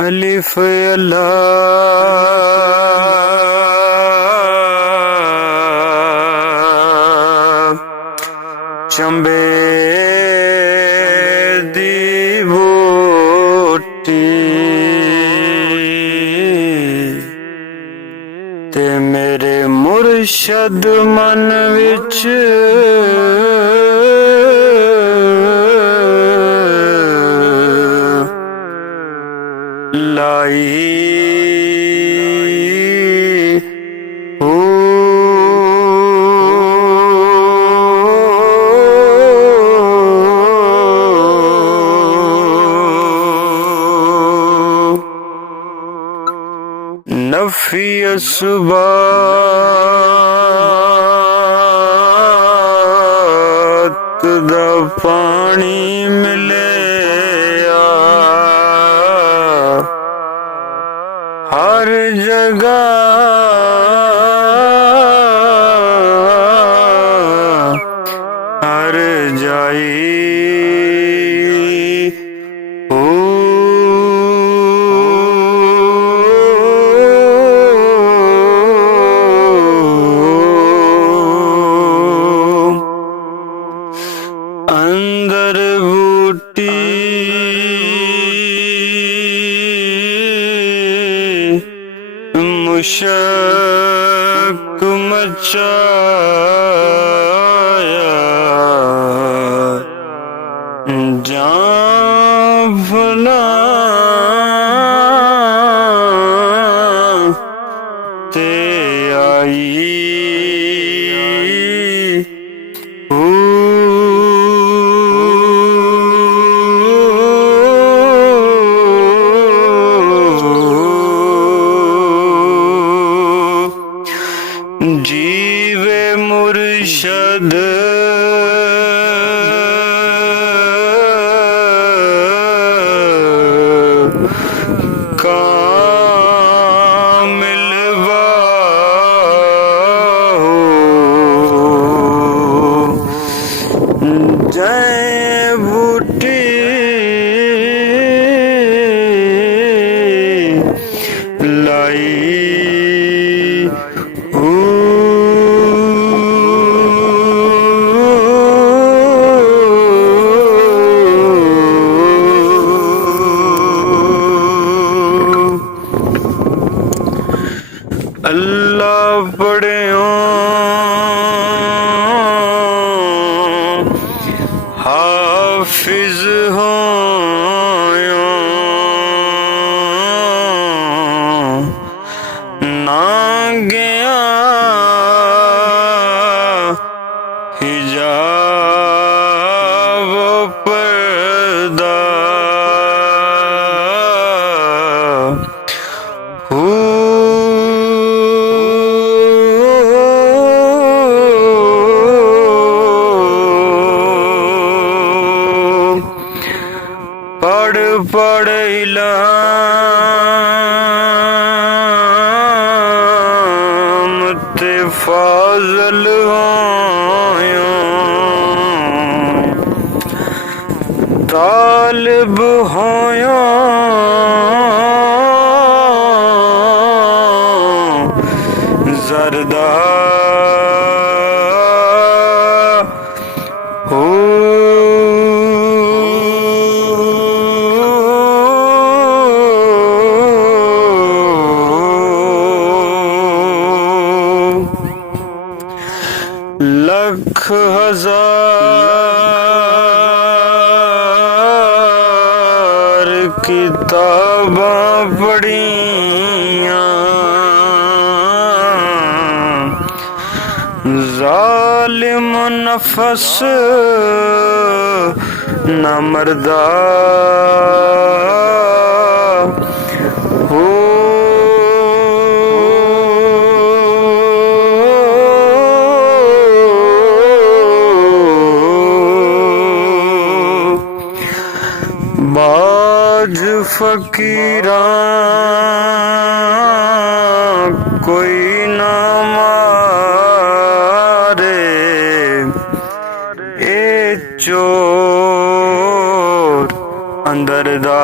अलिफ अल्लाह चंबे दी बूटी ते मेरे मुर्शद मन विच लाई हो नफी असबात दा पानी मिले हर जगह हर जाई हो अंदर बूटी मुशक मचाया जां भला ते आई जीवे मुर्शद कामिल बाहो जय बूटी लाई अल्लाह पढ़ियो हाफिज होयो ना गया हिजाब पर्दा पढ़ पढ़ इल्हाम ते फाज़ल होयो तालिब होयो ज़रदा हो लख हजार किताबां पढ़ियां जालिम नफस न मर्दा हो बाज फकीरां कोई ना मारे ए चोर अंदर दा